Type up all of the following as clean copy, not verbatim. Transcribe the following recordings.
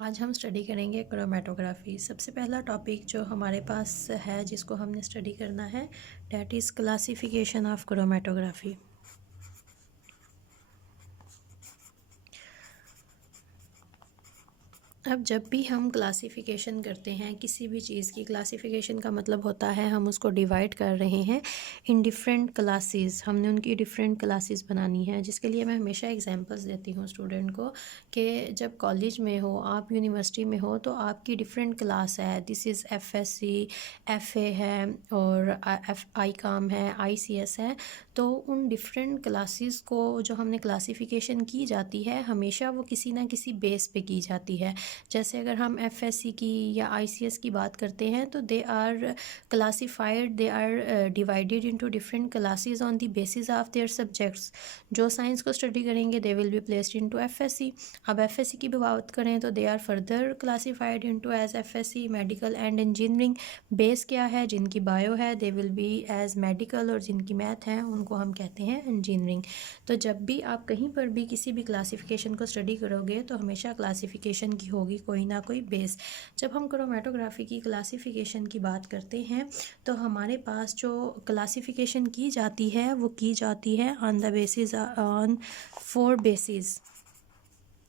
आज हम स्टडी करेंगे क्रोमेटोग्राफी। सबसे पहला टॉपिक जो हमारे पास है जिसको हमने स्टडी करना है that is classification of chromatography. अब जब भी हम क्लासिफिकेशन करते हैं किसी भी चीज़ की, क्लासिफिकेशन का मतलब होता है हम उसको डिवाइड कर रहे हैं इन डिफरेंट क्लासेस। हमने उनकी डिफरेंट क्लासेस बनानी है, जिसके लिए मैं हमेशा एग्जांपल्स देती हूँ स्टूडेंट को कि जब कॉलेज में हो, आप यूनिवर्सिटी में हो, तो आपकी डिफरेंट क्लास है। दिस इज़ एफएससी, एफए है और आईकॉम है, आईसीएस है। तो उन डिफरेंट क्लासेस को जो हमने क्लासिफिकेशन की जाती है, हमेशा वो किसी ना किसी बेस पे की जाती है। जैसे अगर हम एफएससी की या आईसीएस की बात करते हैं तो they are classified, they are divided into different classes on the basis of their subjects. जो साइंस को स्टडी करेंगे they will be placed into FSC. अब एफएससी की भी बात करें तो they are further classified into as FSC, medical and engineering. Base क्या है? जिनकी बायो है they will be as medical, और जिनकी मैथ है उनको हम कहते हैं इंजीनियरिंग। तो जब भी आप कहीं पर भी किसी भी क्लासिफिकेशन को स्टडी करोगे तो हमेशा क्लासिफिकेशन की होगी कोई ना कोई बेस। जब हम क्रोमेटोग्राफी की क्लासिफिकेशन की बात करते हैं तो हमारे पास जो क्लासिफिकेशन की जाती है वो की जाती है on the basis on 4 basis.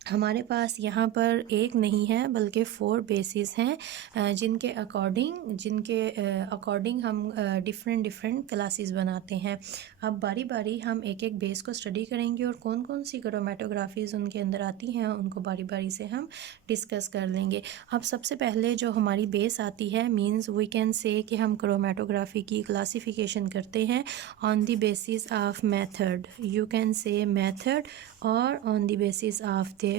हमारे पास यहाँ पर एक नहीं है बल्कि 4 बेसिस हैं जिनके अकॉर्डिंग हम डिफरेंट क्लासेस बनाते हैं। अब बारी बारी हम एक एक बेस को स्टडी करेंगे और कौन कौन सी क्रोमेटोग्राफीज़ उनके अंदर आती हैं उनको बारी बारी से हम डिस्कस कर लेंगे। अब सबसे पहले जो हमारी बेस आती है, मींस वी कैन से कि हम क्रोमेटोग्राफी की क्लासिफिकेशन करते हैं on the basis of method. You can say method और on the basis of their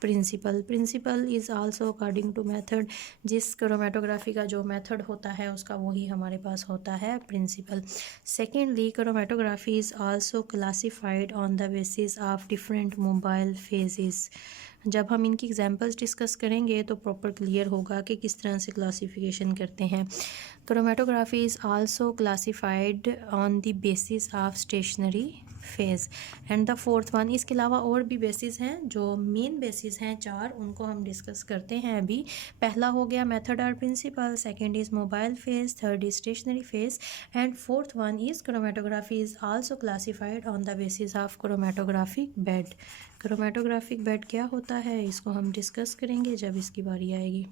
principle. Principle is also according to method. जिस क्रोमेटोग्राफी का जो मेथड होता है उसका वही हमारे पास होता है principle. Secondly, chromatography is also classified on the basis of different mobile phases. जब हम इनकी एग्जांपल्स डिस्कस करेंगे तो प्रॉपर क्लियर होगा कि किस तरह से क्लासिफिकेशन करते हैं। Chromatography is also classified on the basis of stationary phase and the fourth one. इसके अलावा और भी बेसिस हैं, जो मेन बेसिस हैं 4, उनको हम डिस्कस करते हैं अभी। पहला हो गया मेथड और principle, second is mobile phase, third is stationary phase and fourth one is chromatography is also classified on the basis of chromatographic bed. Chromatographic bed क्या होता है इसको हम डिस्कस करेंगे जब इसकी बारी आएगी।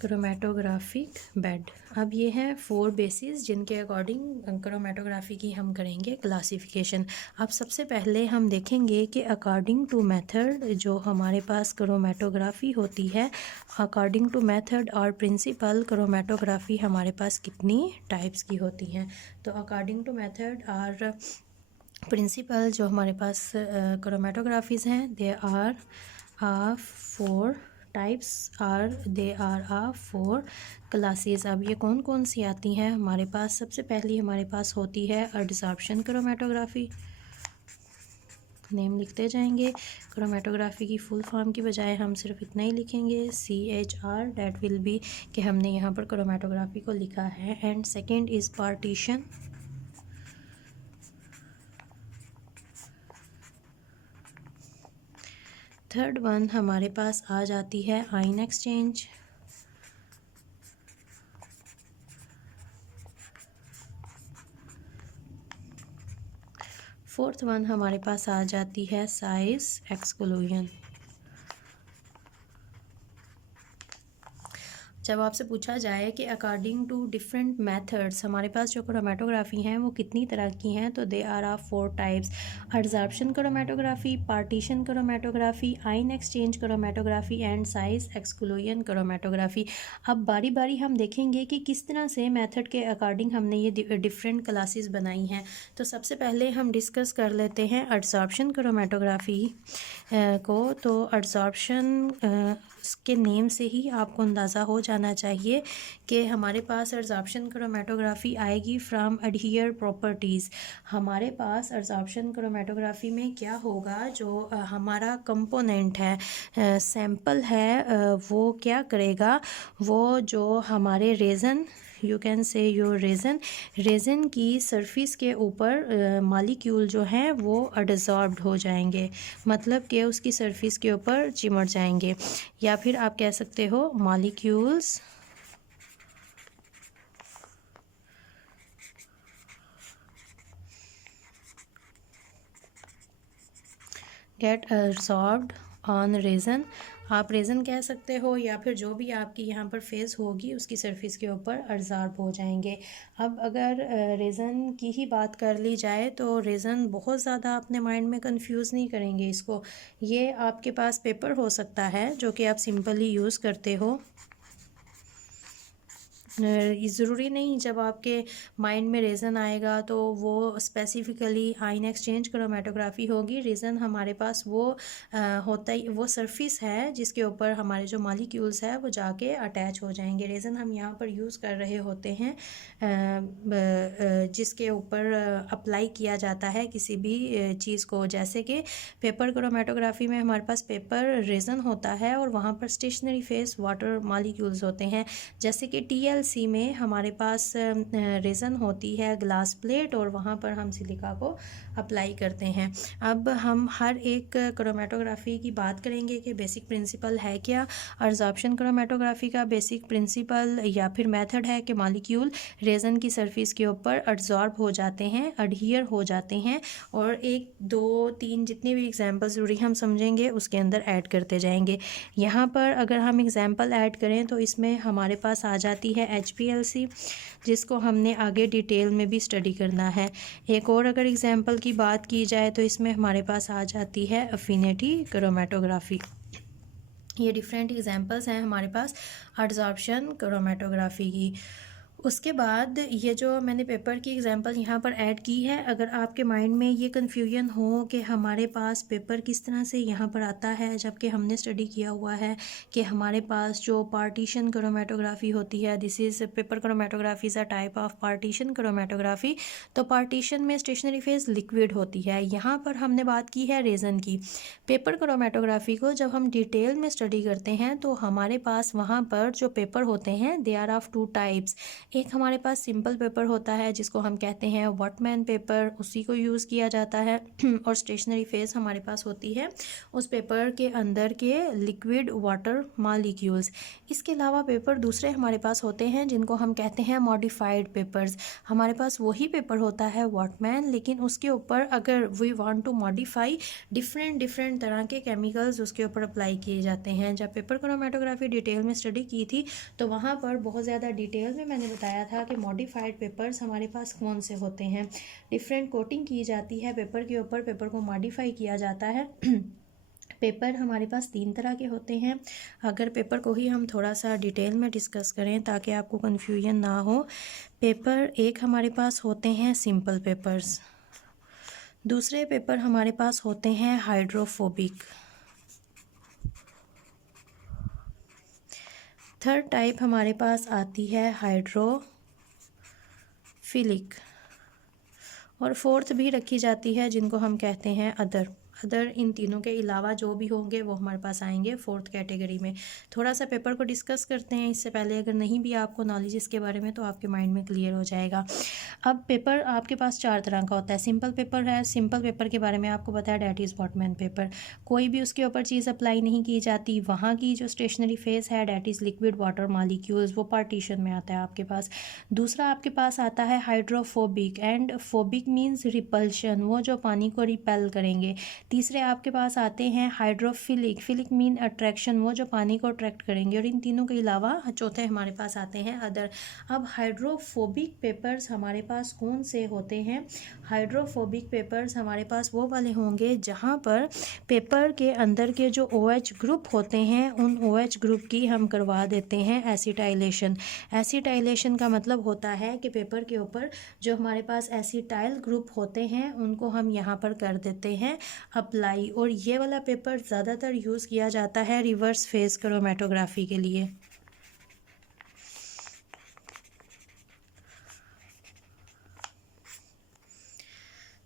Chromatographic bed. अब ये हैं 4 बेसिस जिनके अकॉर्डिंग क्रोमेटोग्राफी की हम करेंगे क्लासिफिकेशन। अब सबसे पहले हम देखेंगे कि अकॉर्डिंग टू मेथड जो हमारे पास क्रोमेटोग्राफी होती है, अकॉर्डिंग टू मेथड और प्रिंसिपल क्रोमेटोग्राफी हमारे पास कितनी टाइप्स की होती हैं। तो अकॉर्डिंग टू मेथड और प्रिंसिपल जो हमारे पास क्रोमेटोग्राफीज़ हैं दे आर 4 टाइप्स और दे आर 4 क्लासेस। अब ये कौन कौन सी आती हैं हमारे पास? सबसे पहली हमारे पास होती है एडजॉर्प्शन क्रोमेटोग्राफी। नेम लिखते जाएंगे। क्रोमेटोग्राफी की फुल फॉर्म की बजाय हम सिर्फ इतना ही लिखेंगे CHR, डैट विल बी कि हमने यहाँ पर क्रोमेटोग्राफी को लिखा है। And second is partition. Third one हमारे पास आ जाती है आयन एक्सचेंज। फोर्थ वन हमारे पास आ जाती है साइज एक्सक्लूजन। जब आपसे पूछा जाए कि अकॉर्डिंग टू डिफरेंट मेथड्स हमारे पास जो क्रोमेटोग्राफी हैं वो कितनी तरह की हैं, तो they are 4 types. Adsorption chromatography, partition chromatography, ion exchange chromatography and size exclusion chromatography. अब बारी बारी हम देखेंगे कि किस तरह से मेथड के अकॉर्डिंग हमने ये डिफरेंट क्लासेस बनाई हैं। तो सबसे पहले हम डिस्कस कर लेते हैं एडजॉर्प्शन क्रोमेटोग्राफी को। तो एडजॉर्प्शन के नेम से ही आपको अंदाज़ा हो जाना चाहिए कि हमारे पास एडजॉर्प्शन क्रोमेटोग्राफी आएगी फ्रॉम एडहियर प्रॉपर्टीज़। हमारे पास एडजॉर्प्शन क्रोमेटोग्राफी में क्या होगा, जो हमारा कंपोनेंट है, सैंपल है, वो क्या करेगा, वो जो हमारे resin you can say your resin की सरफेस के ऊपर मॉलिक्यूल जो हैं वो अडज़ॉर्ब्ड हो जाएंगे, मतलब कि उसकी सरफेस के ऊपर चिमट जाएंगे। या फिर आप कह सकते हो मॉलिक्यूल्स गेट अब्सॉर्ब्ड ऑन रेज़न। आप रेज़न कह सकते हो या फिर जो भी आपकी यहाँ पर फेस होगी उसकी सरफेस के ऊपर अब्सॉर्ब हो जाएंगे। अब अगर रेज़न की ही बात कर ली जाए तो रेज़न बहुत ज़्यादा अपने माइंड में कंफ्यूज नहीं करेंगे इसको। ये आपके पास पेपर हो सकता है जो कि आप सिंपली यूज़ करते हो। ज़रूरी नहीं जब आपके माइंड में रेज़न आएगा तो वो स्पेसिफ़िकली आयन एक्सचेंज क्रोमेटोग्राफी होगी। रेज़न हमारे पास वो होता ही वो सरफेस है जिसके ऊपर हमारे जो मॉलिक्यूल्स है वो जाके अटैच हो जाएंगे। रेज़न हम यहाँ पर यूज़ कर रहे होते हैं जिसके ऊपर अप्लाई किया जाता है किसी भी चीज़ को, जैसे कि पेपर क्रोमेटोग्राफी में हमारे पास पेपर रेज़न होता है और वहाँ पर स्टेशनरी फेस वाटर मॉलिक्यूल्स होते हैं। जैसे कि TLC में हमारे पास रेज़न होती है ग्लास प्लेट और वहाँ पर हम सिलिका को अप्लाई करते हैं। अब हम हर एक क्रोमेटोग्राफी की बात करेंगे कि बेसिक प्रिंसिपल है क्या। अब्जॉर्प्शन क्रोमेटोग्राफी का बेसिक प्रिंसिपल या फिर मेथड है कि मॉलिक्यूल रेज़न की सरफेस के ऊपर अब्जॉर्ब हो जाते हैं, अडहियर हो जाते हैं और 1 2 3 जितनी भी एग्जांपल ज़रूरी हम समझेंगे उसके अंदर ऐड करते जाएंगे। यहाँ पर अगर हम एग्जांपल ऐड करें तो इसमें हमारे पास आ जाती है HPLC, जिसको हमने आगे डिटेल में भी स्टडी करना है। एक और अगर एग्जांपल की बात की जाए तो इसमें हमारे पास आ जाती है अफिनिटी क्रोमेटोग्राफी। ये डिफरेंट एग्जांपल्स हैं हमारे पास अब्जॉर्प्शन क्रोमेटोग्राफी की। उसके बाद ये जो मैंने पेपर की एग्जांपल यहाँ पर ऐड की है, अगर आपके माइंड में ये कन्फ्यूजन हो कि हमारे पास पेपर किस तरह से यहाँ पर आता है, जबकि हमने स्टडी किया हुआ है कि हमारे पास जो पार्टीशन क्रोमेटोग्राफी होती है, this is paper chromatography is a type of partition chromatography. तो पार्टीशन में स्टेशनरी फेज लिक्विड होती है। यहाँ पर हमने बात की है रेज़न की। पेपर क्रोमेटोग्राफी को जब हम डिटेल में स्टडी करते हैं तो हमारे पास वहाँ पर जो पेपर होते हैं दे आर ऑफ 2 टाइप्स। एक हमारे पास सिंपल पेपर होता है जिसको हम कहते हैं वॉटमैन पेपर, उसी को यूज़ किया जाता है और स्टेशनरी फेज हमारे पास होती है उस पेपर के अंदर के लिक्विड वाटर मॉलिक्यूल्स। इसके अलावा पेपर दूसरे हमारे पास होते हैं जिनको हम कहते हैं मॉडिफाइड पेपर्स। हमारे पास वही पेपर होता है वॉटमैन, लेकिन उसके ऊपर अगर we want to modify different तरह के केमिकल्स उसके ऊपर अप्लाई किए जाते हैं। जब पेपर क्रोमेटोग्राफी डिटेल में स्टडी की थी तो वहाँ पर बहुत ज़्यादा डिटेल में मैंने बताया था कि मॉडिफाइड पेपर्स हमारे पास कौन से होते हैं। डिफरेंट कोटिंग की जाती है पेपर के ऊपर, पेपर को मॉडिफाई किया जाता है। पेपर हमारे पास 3 तरह के होते हैं। अगर पेपर को ही हम थोड़ा सा डिटेल में डिस्कस करें ताकि आपको कन्फ्यूजन ना हो। पेपर एक हमारे पास होते हैं सिंपल पेपर्स, दूसरे पेपर हमारे पास होते हैं हाइड्रोफोबिक, थर्ड टाइप हमारे पास आती है हाइड्रोफिलिक और फोर्थ भी रखी जाती है जिनको हम कहते हैं अदर। इन तीनों के अलावा जो भी होंगे वो हमारे पास आएंगे फोर्थ कैटेगरी में। थोड़ा सा पेपर को डिस्कस करते हैं इससे पहले, अगर नहीं भी आपको नॉलेज इसके बारे में तो आपके माइंड में क्लियर हो जाएगा। अब पेपर आपके पास 4 तरह का होता है। सिंपल पेपर है, सिंपल पेपर के बारे में आपको पता है डैट इज़ वॉटमैन पेपर। कोई भी उसके ऊपर चीज़ अप्लाई नहीं की जाती। वहाँ की जो स्टेशनरी फेज है that is liquid water molecules, वो पार्टीशन में आता है आपके पास। दूसरा आपके पास आता है hydrophobic, and phobic means repulsion, वो जो पानी को रिपेल करेंगे। तीसरे आपके पास आते हैं हाइड्रोफिलिक, फिलिक मीन अट्रैक्शन, वो जो पानी को अट्रैक्ट करेंगे। और इन तीनों के अलावा चौथे हमारे पास आते हैं अदर। अब हाइड्रोफोबिक पेपर्स हमारे पास कौन से होते हैं? हाइड्रोफोबिक पेपर्स हमारे पास वो वाले होंगे जहाँ पर पेपर के अंदर के जो OH ग्रुप होते हैं उन OH ग्रुप की हम करवा देते हैं एसिटाइलेशन। एसिटाइलेशन का मतलब होता है कि पेपर के ऊपर जो हमारे पास एसिटाइल ग्रुप होते हैं उनको हम यहाँ पर कर देते हैं अप्लाई। और ये वाला पेपर ज़्यादातर यूज़ किया जाता है रिवर्स फेज क्रोमेटोग्राफी के लिए।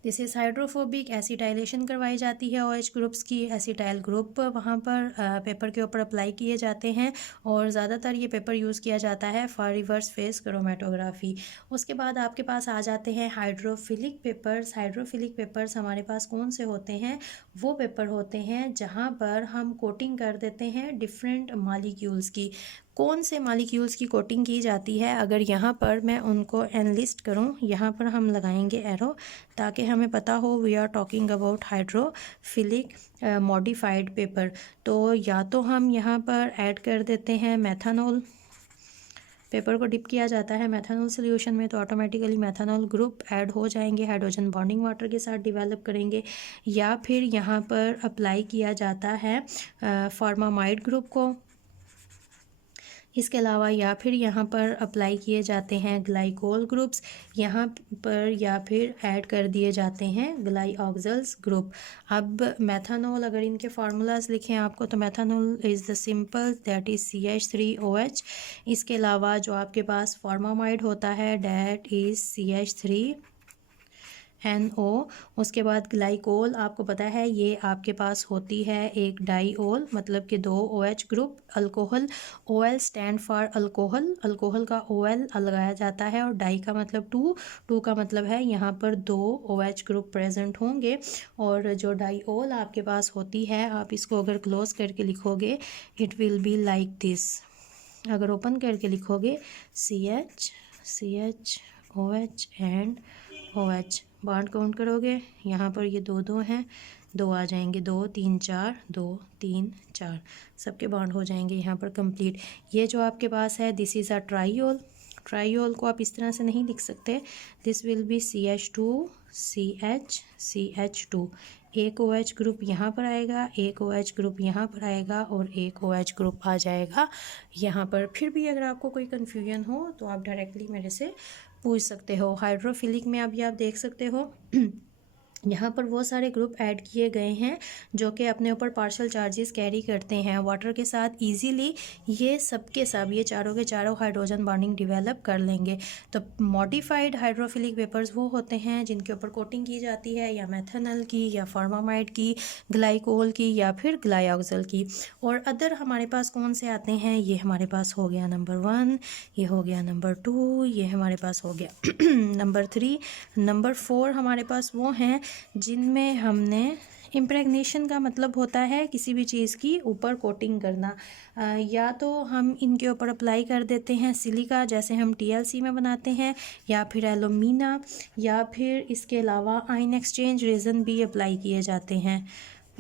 दिस इज़ हाइड्रोफोबिक, एसिटाइलेशन करवाई जाती है OH ग्रुप्स की, एसिटाइल ग्रुप वहाँ पर पेपर के ऊपर अप्लाई किए जाते हैं और ज़्यादातर ये पेपर यूज़ किया जाता है फॉर रिवर्स फेस क्रोमेटोग्राफी। उसके बाद आपके पास आ जाते हैं हाइड्रोफिलिक पेपर्स। हाइड्रोफिलिक पेपर्स हमारे पास कौन से होते हैं? वो पेपर होते हैं जहाँ पर हम कोटिंग कर देते हैं डिफरेंट मॉलिक्यूल्स की। कौन से मॉलिक्यूल्स की कोटिंग की जाती है, अगर यहाँ पर मैं उनको एनलिस्ट करूँ, यहाँ पर हम लगाएंगे एरो ताकि हमें पता हो we are talking about hydrophilic modified paper. तो या तो हम यहाँ पर ऐड कर देते हैं मेथनॉल, पेपर को डिप किया जाता है मेथनॉल सोल्यूशन में तो ऑटोमेटिकली मेथनॉल ग्रुप ऐड हो जाएंगे, हाइड्रोजन बॉन्डिंग वाटर के साथ डिवेलप करेंगे। या फिर यहाँ पर अप्लाई किया जाता है फॉर्मामाइड ग्रुप को। इसके अलावा या फिर यहाँ पर अप्लाई किए जाते हैं ग्लाइकोल ग्रुप्स यहाँ पर, या फिर ऐड कर दिए जाते हैं ग्लाइऑक्सल्स ग्रुप। अब मेथनॉल, अगर इनके फार्मूलाज लिखें आपको तो methanol is the simple that is CH3OH। इसके अलावा जो आपके पास फॉर्मामाइड होता है डैट इज़ CH3NO। उसके बाद ग्लाइकोल आपको पता है ये आपके पास होती है एक डाईओल, मतलब कि 2 OH group. Alcohol, OL stand for alcohol, alcohol का OL लगाया जाता है और डाई का मतलब 2 का मतलब है यहाँ पर 2 OH ग्रुप प्रेजेंट होंगे। और जो डाईओल आपके पास होती है, आप इसको अगर क्लोज करके लिखोगे it will be like this. अगर ओपन करके लिखोगे CH OH and OH, bond count करोगे यहाँ पर ये 2 हैं, 2 आ जाएंगे, 2 3 4, 2 3 4, सबके बॉन्ड हो जाएंगे यहाँ पर कंप्लीट। ये जो आपके पास है दिस इज़ अ ट्राईओल। ट्राईओल को आप इस तरह से नहीं लिख सकते, दिस विल बी CH2CH2। एक OH ग्रुप यहाँ पर आएगा, एक OH ग्रुप यहाँ पर आएगा और एक OH ग्रुप आ जाएगा यहाँ पर। फिर भी अगर आपको कोई कन्फ्यूजन हो तो आप डायरेक्टली मेरे से पूछ सकते हो। हाइड्रोफिलिक में अभी आप देख सकते हो यहाँ पर वो सारे ग्रुप ऐड किए गए हैं जो कि अपने ऊपर पार्शियल चार्जेस कैरी करते हैं वाटर के साथ इजीली। ये सब के सब, ये चारों के चारों हाइड्रोजन बॉन्डिंग डेवलप कर लेंगे। तो मॉडिफाइड हाइड्रोफिलिक पेपर्स वो होते हैं जिनके ऊपर कोटिंग की जाती है या मेथनॉल की या फॉर्मामाइड की, ग्लाइकोल की या फिर ग्लाइऑक्सल की। और अदर हमारे पास कौन से आते हैं, ये हमारे पास हो गया नंबर 1, ये हो गया नंबर 2, ये हमारे पास हो गया नंबर 3, नंबर 4 हमारे पास वो हैं जिनमें हमने इम्प्रेगनेशन का मतलब होता है किसी भी चीज़ की ऊपर कोटिंग करना। या तो हम इनके ऊपर अप्लाई कर देते हैं सिलिका जैसे हम TLC में बनाते हैं, या फिर एलुमिना, या फिर इसके अलावा आयन एक्सचेंज रेजन भी अप्लाई किए जाते हैं।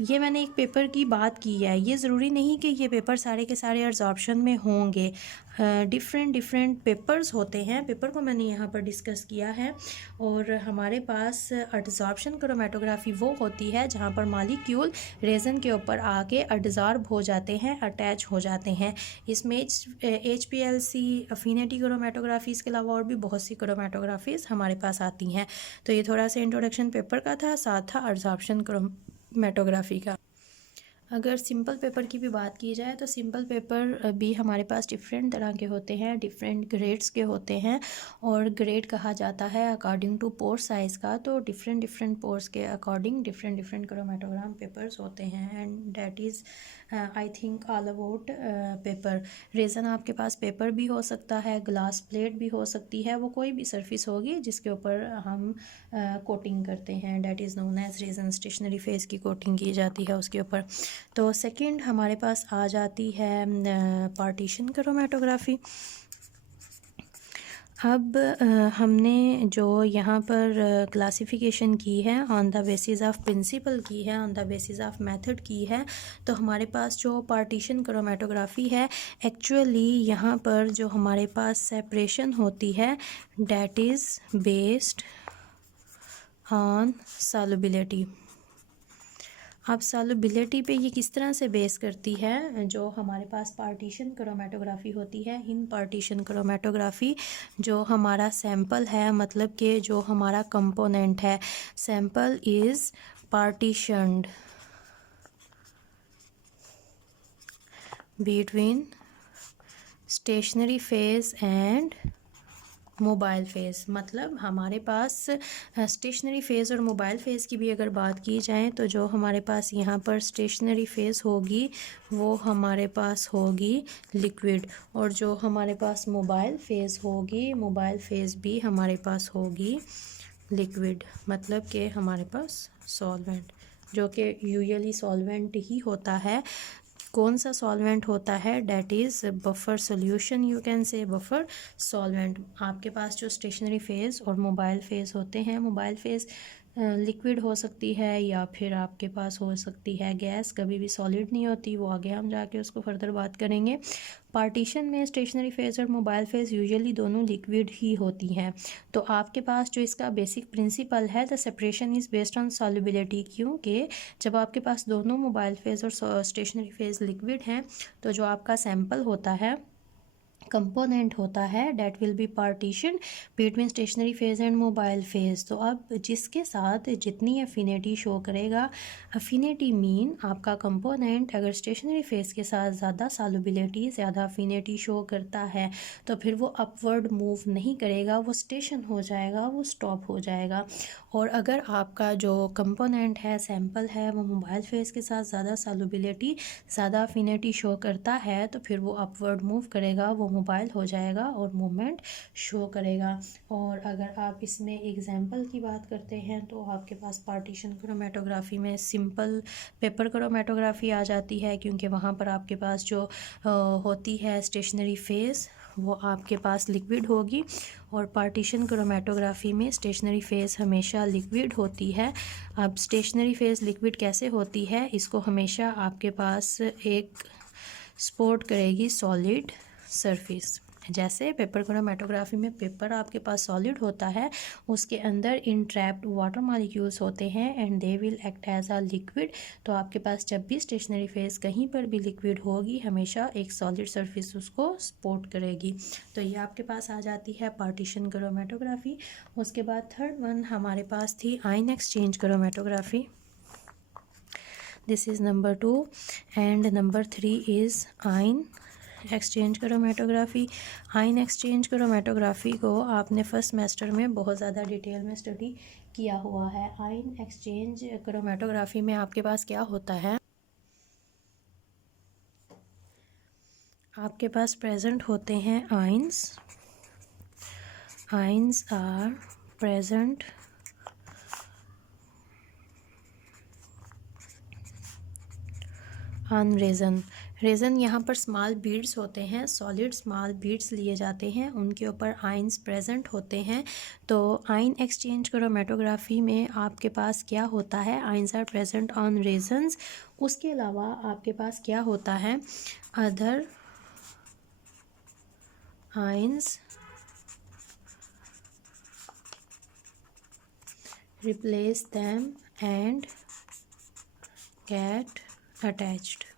ये मैंने एक पेपर की बात की है, ये ज़रूरी नहीं कि ये पेपर सारे के सारे एब्जॉर्प्शन में होंगे। डिफरेंट पेपर्स होते हैं, पेपर को मैंने यहाँ पर डिस्कस किया है। और हमारे पास एब्जॉर्प्शन क्रोमेटोग्राफी वो होती है जहाँ पर मॉलिक्यूल रेजन के ऊपर आके एब्जॉर्ब हो जाते हैं, अटैच हो जाते हैं। इसमें HPLC, अफिनिटी क्रोमेटोग्राफी, इसके अलावा और भी बहुत सी क्रोमेटोग्राफीज़ हमारे पास आती हैं। तो ये थोड़ा सा इंट्रोडक्शन पेपर का था, साथ था एब्जॉर्प्शन क्रोमेटोग्राफी का। अगर सिंपल पेपर की भी बात की जाए तो सिंपल पेपर भी हमारे पास डिफरेंट तरह के होते हैं, डिफरेंट ग्रेड्स के होते हैं। और ग्रेड कहा जाता है अकॉर्डिंग टू पोर साइज़ का। तो डिफरेंट पोर्स के अकॉर्डिंग डिफरेंट क्रोमेटोग्राम पेपर्स होते हैं। And that is I think all about paper. Resin आपके पास पेपर भी हो सकता है, ग्लास प्लेट भी हो सकती है, वो कोई भी सरफेस होगी जिसके ऊपर हम कोटिंग करते हैं, that is known as resin. Stationary phase की कोटिंग की जाती है उसके ऊपर। तो सेकंड हमारे पास आ जाती है पार्टीशन क्रोमेटोग्राफी। अब हमने जो यहाँ पर क्लासिफिकेशन की है on the basis of principle की है, on the basis of method की है। तो हमारे पास जो पार्टीशन क्रोमेटोग्राफी है, एक्चुअली यहाँ पर जो हमारे पास सेपरेशन होती है that is based on solubility. अब सॉल्युबिलिटी पे ये किस तरह से बेस करती है, जो हमारे पास पार्टीशन क्रोमेटोग्राफी होती है, इन पार्टीशन क्रोमेटोग्राफी जो हमारा सैंपल है, मतलब कि जो हमारा कंपोनेंट है, sample is partitioned between stationary phase and mobile phase, मतलब हमारे पास स्टेशनरी फ़ेज़ और मोबाइल फ़ेज़ की भी अगर बात की जाए तो जो हमारे पास यहाँ पर स्टेशनरी फ़ेज़ होगी वो हमारे पास होगी लिक्विड, और जो हमारे पास मोबाइल फ़ेज़ होगी, मोबाइल फ़ेज़ भी हमारे पास होगी लिक्विड, मतलब कि हमारे पास सॉल्वेंट, जो कि यूजुअली सॉल्वेंट ही होता है। कौन सा सॉल्वेंट होता है? That is buffer solution, you can से बफर सॉल्वेंट। आपके पास जो स्टेशनरी फ़ेज़ और मोबाइल फ़ेज़ होते हैं, मोबाइल फ़ेज़ लिक्विड हो सकती है या फिर आपके पास हो सकती है गैस, कभी भी सॉलिड नहीं होती, वो आगे हम जाके उसको फर्दर बात करेंगे। पार्टीशन में स्टेशनरी फ़ेज़ और मोबाइल फ़ेज़ यूजुअली दोनों लिक्विड ही होती हैं। तो आपके पास जो इसका बेसिक प्रिंसिपल है, the separation is based on solubility, क्योंकि जब आपके पास दोनों मोबाइल फ़ेज़ और स्टेशनरी फ़ेज़ लिक्विड हैं तो जो आपका सैंपल होता है, कंपोनेंट होता है, that will be partition between stationary phase and mobile phase. तो अब जिसके साथ जितनी अफिनिटी शो करेगा, अफिनिटी मीन आपका कंपोनेंट अगर स्टेशनरी फेज़ के साथ ज़्यादा सॉल्युबिलिटी, ज़्यादा अफिनिटी शो करता है तो फिर वो अपवर्ड मूव नहीं करेगा, वो स्टेशन हो जाएगा, वो स्टॉप हो जाएगा। और अगर आपका जो कंपोनेंट है, सैंपल है, वो मोबाइल फेज़ के साथ ज़्यादा सॉल्युबिलिटी, ज़्यादा अफिनिटी शो करता है तो फिर वो अपवर्ड मूव करेगा, वो मोबाइल हो जाएगा और मूवमेंट शो करेगा। और अगर आप इसमें एग्जांपल की बात करते हैं तो आपके पास पार्टीशन क्रोमेटोग्राफी में सिंपल पेपर क्रोमेटोग्राफी आ जाती है, क्योंकि वहाँ पर आपके पास जो होती है स्टेशनरी फेज़ वो आपके पास लिक्विड होगी, और पार्टीशन क्रोमेटोग्राफी में स्टेशनरी फेज़ हमेशा लिक्विड होती है। अब स्टेशनरी फेज़ लिक्विड कैसे होती है, इसको हमेशा आपके पास एक सपोर्ट करेगी सॉलिड सरफेस। जैसे पेपर क्रोमेटोग्राफी में पेपर आपके पास सॉलिड होता है, उसके अंदर इंट्रैप्ड वाटर मॉलिक्यूल्स होते हैं and they will act as a liquid. तो आपके पास जब भी स्टेशनरी फेज़ कहीं पर भी लिक्विड होगी, हमेशा एक सॉलिड सरफेस उसको सपोर्ट करेगी। तो ये आपके पास आ जाती है पार्टीशन क्रोमेटोग्राफी। उसके बाद थर्ड वन हमारे पास थी ion exchange chromatography. This is number 2 and number 3 is ion exchange chromatography. Ion exchange chromatography को आपने फर्स्ट सेमेस्टर में बहुत ज़्यादा डिटेल में स्टडी किया हुआ है। आयन एक्सचेंज क्रोमेटोग्राफी में आपके पास क्या होता है, आपके पास प्रेजेंट होते हैं ions. Ions are present on resin. Resin यहाँ पर स्मॉल बीड्स होते हैं, सॉलिड स्मॉल बीड्स लिए जाते हैं, उनके ऊपर आयंस प्रेजेंट होते हैं। तो आयन एक्सचेंज क्रोमेटोग्राफी में आपके पास क्या होता है, ions are present on resins. उसके अलावा आपके पास क्या होता है, other ions replace them and get attached।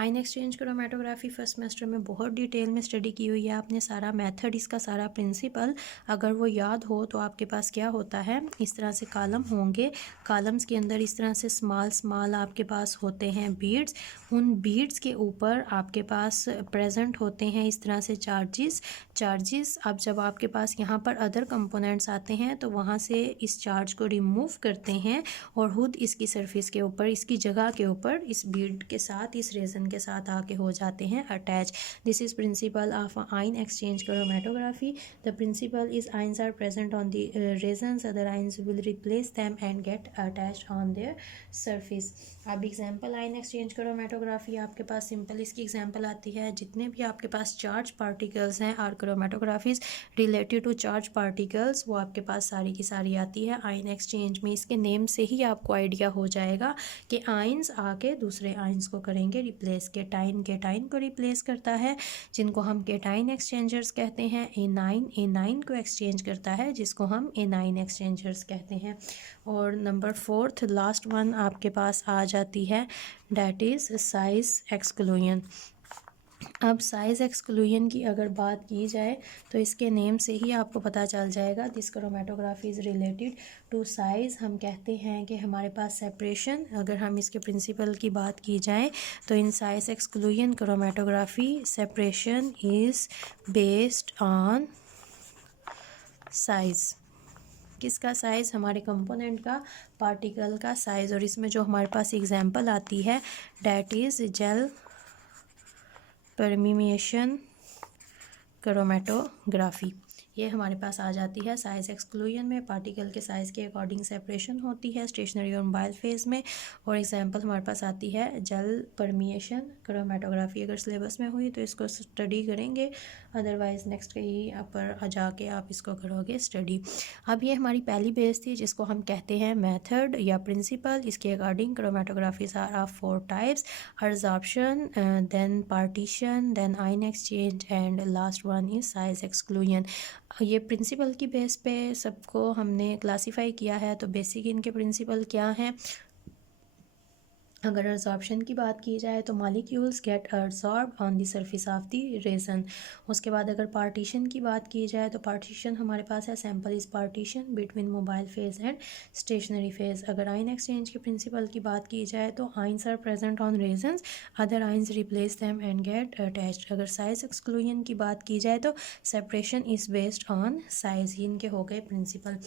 Ion exchange chromatography first semester में बहुत डिटेल में स्टडी की हुई है आपने, सारा मेथड, इसका सारा प्रिंसिपल अगर वो याद हो तो आपके पास क्या होता है, इस तरह से कॉलम होंगे, कॉलम्स के अंदर इस तरह से स्मॉल स्मॉल आपके पास होते हैं बीड्स, उन बीड्स के ऊपर आपके पास प्रेजेंट होते हैं इस तरह से चार्जेस। अब जब आपके पास यहाँ पर अदर कंपोनेंट्स आते हैं तो वहाँ से इस चार्ज को रिमूव करते हैं और खुद इसकी सरफेस के ऊपर, इसकी जगह के ऊपर इस बीड के साथ, इस रेजन के साथ आके हो जाते हैं attach. This is principle of ion exchange chromatography. The principle is ions are present on the resins, other ions will replace them and get attached on their surface. अब एग्जांपल आयन एक्सचेंज क्रोमेटोग्राफी आपके पास simple इसकी example आती है, जितने भी आपके पास charge particles हैं और क्रोमेटोग्राफीज रिलेटेड टू चार्ज पार्टिकल्स, वो आपके पास सारी की सारी आती है आयन एक्सचेंज में। इसके नेम से ही आपको आइडिया हो जाएगा कि आयंस आके दूसरे आयंस को करेंगे रिप्लेस। केटाइन को रिप्लेस करता है, जिनको हम केटाइन एक्सचेंजर्स कहते हैं। ए9 को एक्सचेंज करता है, जिसको हम ए9 एक्सचेंजर्स कहते हैं। और नंबर 4 लास्ट वन आपके पास आ जाती है, डैट इज़ साइज एक्सक्लूजन। अब साइज़ एक्सक्लूजन की अगर बात की जाए तो इसके नेम से ही आपको पता चल जाएगा, this chromatography is related to size. हम कहते हैं कि हमारे पास सेपरेशन, अगर हम इसके प्रिंसिपल की बात की जाए तो इन size exclusion chromatography separation is based on size. किसका साइज़? हमारे कंपोनेंट का, पार्टिकल का साइज़। और इसमें जो हमारे पास एग्जांपल आती है that is gel permeation chromatography. ये हमारे पास आ जाती है साइज़ एक्सक्लूजन में। पार्टिकल के साइज़ के अकॉर्डिंग सेपरेशन होती है स्टेशनरी और मोबाइल फेज़ में। और एग्जांपल हमारे पास आती है जेल परमिएशन क्रोमेटोग्राफी। अगर सिलेबस में हुई तो इसको स्टडी करेंगे, अदरवाइज़ नेक्स्ट कहीं पर जाके आप इसको करोगे स्टडी। अब ये हमारी पहली बेस थी जिसको हम कहते हैं मेथड या प्रिंसिपल। इसके according chromatographies are of 4 types: absorption, then partition, then ion exchange and last one is size exclusion. ये प्रिंसिपल की बेस पे सबको हमने क्लासीफाई किया है। तो बेसिक इनके प्रिंसिपल क्या हैं? अगर अब्जॉर्प्शन की बात की जाए तो molecules get absorbed on the surface of the resin. उसके बाद अगर पार्टीशन की बात की जाए तो पार्टीशन हमारे पास है sample is partition between mobile phase and stationary phase. अगर आयन एक्सचेंज के प्रिंसिपल की बात की जाए तो ions are present on resins, other ions replace them and get attached. अगर साइज एक्सक्लूजन की बात की जाए तो separation is based on size. इनके हो गए प्रिंसिपल।